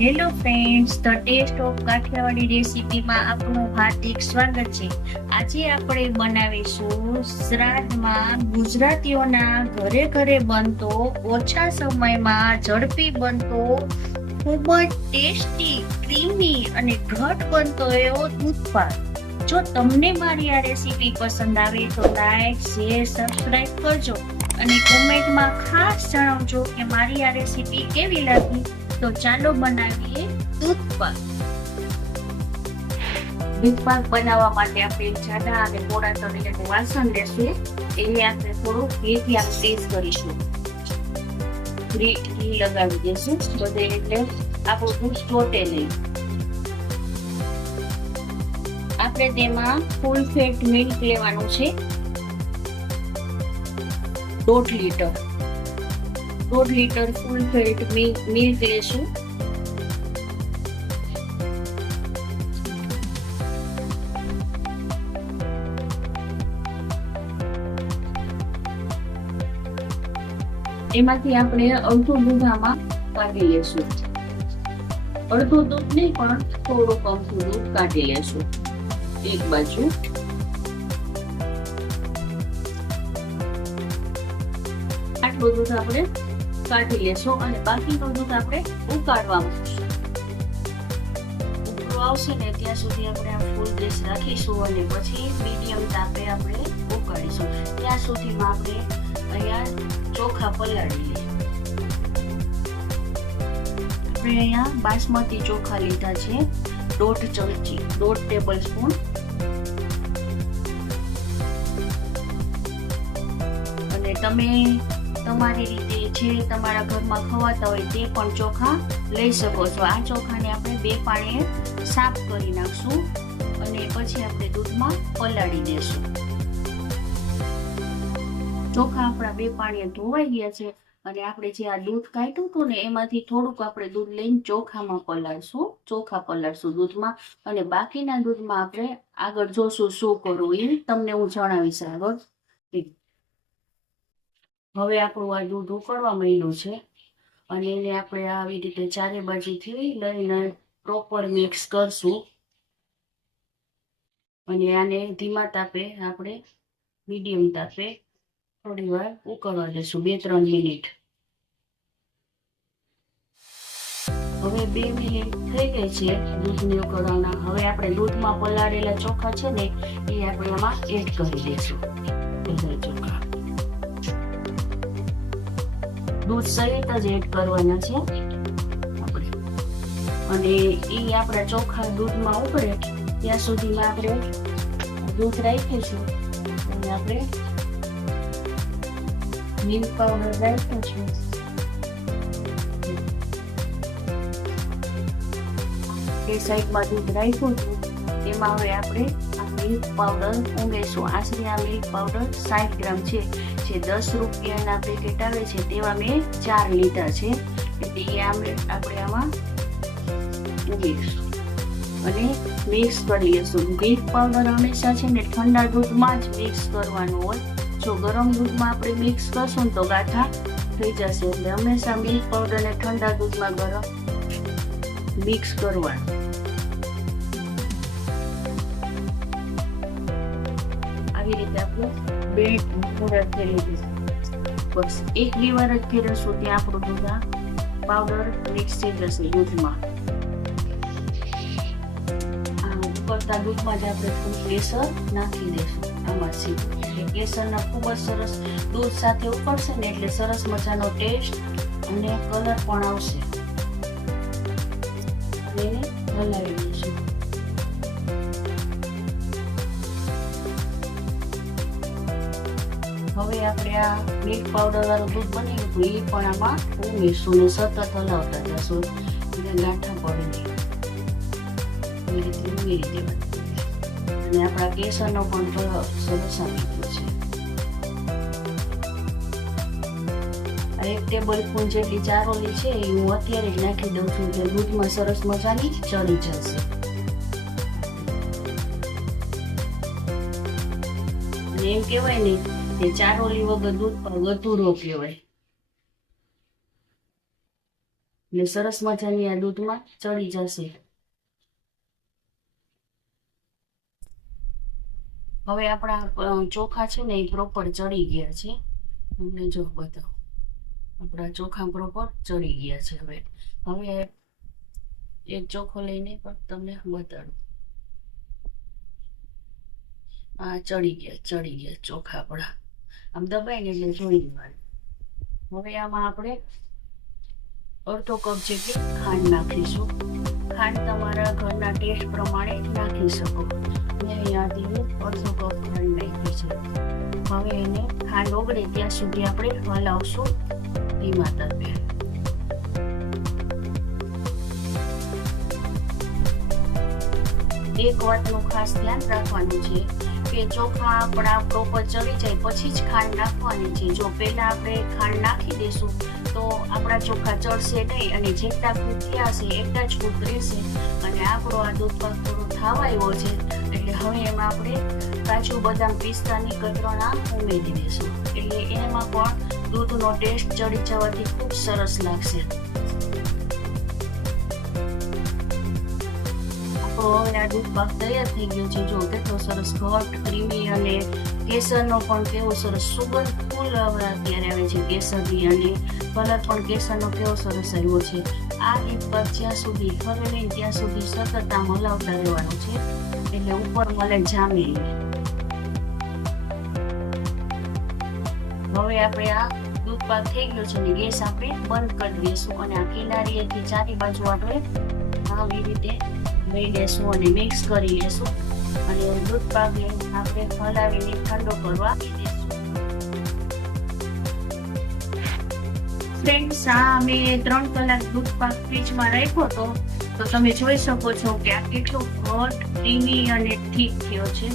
Hello friends the taste of Kathiyawadi રેસીપીમાં આપનું હાર્દિક સ્વાગત છે. આજે આપણે બનાવીશું શ્રાદ્ધમાં ગુજરાતીઓના ઘરે ઘરે બનતો, ઓછા સમયમાં ઝડપી બનતો, ખૂબ જ ટેસ્ટી, ક્રીમી અને ઘટ બનતો એવો દૂધપાક જો તમને મારી આ રેસીપી પસંદ આવે તો લાઈક શેર સબસ્ક્રાઇબ કરજો અને કોમેન્ટમાં ખાસ જણાવજો કે મારી આ રેસીપી કેવી લાગી. તો ચાલો બનાવીએ દૂધ પાક. દૂધ પાક બનાવવા માટે આપણે જાડા અને મોડા તરીકે વાસણ લેશું. એને આપણે થોડું ઘીથી આપણે ટેસ્ટ કરીશું. ઘી ઘી લગાવી દઈશું. બધે એટલે આપણું દૂધ ચોટે નહીં. આપણે તેમાં ફૂલ ફેટ મિલ્ક લેવાનું છે. દોઢ લીટર. દોઢ લીટર ફૂલ ફેટ મિલ્ક લેશું એમાંથી આપણે અડધું દૂધામાં કાઢી લેશું અડધું દૂધ નહીં, પણ થોડુંક અમથું દૂધ કાઢી લેશું એક બાજુ. આટલું દૂધ આપણે કાઢી લેશું અને બાકીનું દૂધ આપણે ઉકાળવા મૂકીશું ઉકળો આવશે ને ત્યાં સુધી આપણે આ ફૂલ ગેસ રાખીશું અને પછી મીડિયમ તાપે આપણે ઉકાળીશું. ત્યાં સુધીમાં આપણે અહીંયા ચોખા પલાળી લઈએ. આપણે અહીંયા બાસમતી ચોખા લીધા છે. દોઢ ચમચી, દોઢ ટેબલ સ્પૂન અને તમે તમારી રીતે જે તમારા ઘરમાં ખવાતા હોય તે પણ ચોખા લઈ શકો છો. આ ચોખાને આપણે બે પાણીએ સાફ કરી નાખશું અને પછી આપણે દૂધમાં પલાળી દેશું. ચોખા આપણા બે પાણીએ ધોવાઈ ગયા છે અને આપણે જે આ દૂધ કાઢ્યું હતું ને એમાંથી થોડુંક આપણે દૂધ લઈને ચોખામાં પલાળશું. ચોખા પલાળશું દૂધમાં અને બાકીના દૂધમાં આપણે આગળ જોશું શું કરવું એ તમને હું જણાવીશ આગળ. હવે આપણું આ દૂધ ઉકળવા માંડ્યું છે. અને એને આપણે આવી રીતે ચારે બાજુથી લઈને પ્રોપર મિક્સ કરશું. અને આને ધીમા તાપે આપણે મીડિયમ તાપે થોડી વાર ઉકળવા દેશું, બે ત્રણ મિનિટ. હવે બે મિનિટ થઈ ગઈ છે દૂધને ઉકળવાના. હવે આપણે દૂધમાં પલાળેલા ચોખા છે ને, એ આપણે આમાં એડ કરી દઈશું. ચોખા. દૂધ સહિત જ એડ કરવાના છે. અને એ આપણા ચોખા દૂધમાં ઉકળે ત્યાં સુધીમાં આપણે દૂધ રાખીશું અને આપણે મિલ્ક પાવડર રાખ્યો છે. એ સાઈડમાં દૂધ રાખ્યું હતું એમાં હવે આપણે આ મિલ્ક પાવડર ઉમેરશું. આશરે આ મિલ્ક પાવડર સાઠ ગ્રામ છે. જે દસ રૂપિયાના પેકેટ આવે છે તેવા મેં ચાર લીધા છે. એટલે એ આપણે આમાં ઉમેરીશું અને મિક્સ કરી લઈશું. મિલ્ક પાવડર હંમેશા છે ને ઠંડા દૂધમાં જ મિક્સ કરવાનું હોય. જો ગરમ દૂધમાં આપણે મિક્સ કરશું ને તો ગાંઠા થઈ જશે. એટલે હંમેશા મિલ્ક પાવડરને ઠંડા દૂધમાં ગરમ મિક્સ કરવાનું. આવી રીતે આપણે દૂધમાં. આપણે કેસર નાખી દઈશું આમાં એટલે કેસરના ખૂબ જ સરસ દૂધ સાથે ઉકળશે ને એટલે સરસ મજાનો ટેસ્ટ અને કલર પણ આવશે. એને હલાવી હવે આપણે આ મિલ્ક પાવડર વાળું દૂધ બની ગયું એ પણ આમાં ઉમેરશું ને સતત હલાવતા જશું. એટલે ગાંઠા પડે રીતે ઉમેરી દેવાનું અને આપણા કેસરનો પણ સરસ આવી છે. એક ટેબલ સ્પૂન જેટલી ચારોલી છે, એ હું અત્યારે જ નાખી દઉં છું એટલે દૂધમાં સરસ મજાની ચડી જશે. એમ કહેવાય ને કે ચારોલી વગર દૂધ પણ કહેવાય એટલે સરસ મજાની આ દૂધમાં ચડી જશે. હવે આપણા ચોખા છે ને એ પ્રોપર ચડી ગયા છે. તમને જો બતાવો. આપણા ચોખા પ્રોપર ચડી ગયા છે હવે. હવે એક ચોખો લઈને પણ તમને બતાડું. આ ચડી ગયા ચડી ગયા ચોખા આપણા. આમ દબાઈને એટલે જોઈ હવે આમાં આપણે અડધો કપ જેટલી ખાંડ નાખીશું. ખાંડ તમારા ઘરના ટેસ્ટ પ્રમાણે નાખી શકો. મેં અહીંયાથી અડધો કપ ખાંડ નાખી છે. હવે એને ખાંડ ઓગળે ત્યાં સુધી આપણે હલાવશું ધીમા તરફે એક વાતનું ખાસ ધ્યાન રાખવાનું છે. કે ચોખા આપણા પ્રોપર ચડી જાય, પછી જ ખાંડ નાખવાની છે. જો પહેલા આપણે ખાંડ નાખી દેશું, તો આપણા ચોખા ચડશે નહીં અને જેટલા ફૂટ થયા છે એટલા જ ફૂટ રહેશે. અને આપણો આ દૂધ પાક થોડો થવા આવ્યો છે, એટલે હવે એમાં આપણે કાજુ, બદામ, પિસ્તાની કતરણા ઉમેરી દઈશું એટલે એમાં પણ દૂધનો ટેસ્ટ ચડી જવાથી ખૂબ સરસ લાગશે. તો હવે આ દૂધ તૈયાર થઈ ગયો છે. જો કેટલો સરસ ઘટ ક્રીમી અને કેસરનો પણ કેવો સરસ સુગંધ ફૂલ હવે અત્યારે આવે છે કેસરની અને કલર પણ કેસરનો કેવો સરસ આવ્યો છે. આ દૂધ પાક જ્યાં સુધી ફરે નહીં, ત્યાં સુધી સતત આમ હલાવતા રહેવાનું છે. એટલે ઉપર મળે જામે. હવે આપણે આ દૂધ પાક થઈ ગયો છે અને ગેસ આપણે બંધ કરી દઈશું. અને આ કિનારીએથી ચારે બાજુ આપણે આવી રીતે લેશું અને મિક્સ કરી લેશું. અને દૂધ પાકને આપણે હલાવીને ઠંડો કરવા ફ્રેન્ડ્સ આ અમે ત્રણ કલાક દૂધ પાક ફ્રીજમાં રાખ્યો હતો. તો તમે જોઈ શકો છો કે આ કેટલો ઘટ ક્રીમી અને ઠીક થયો છે.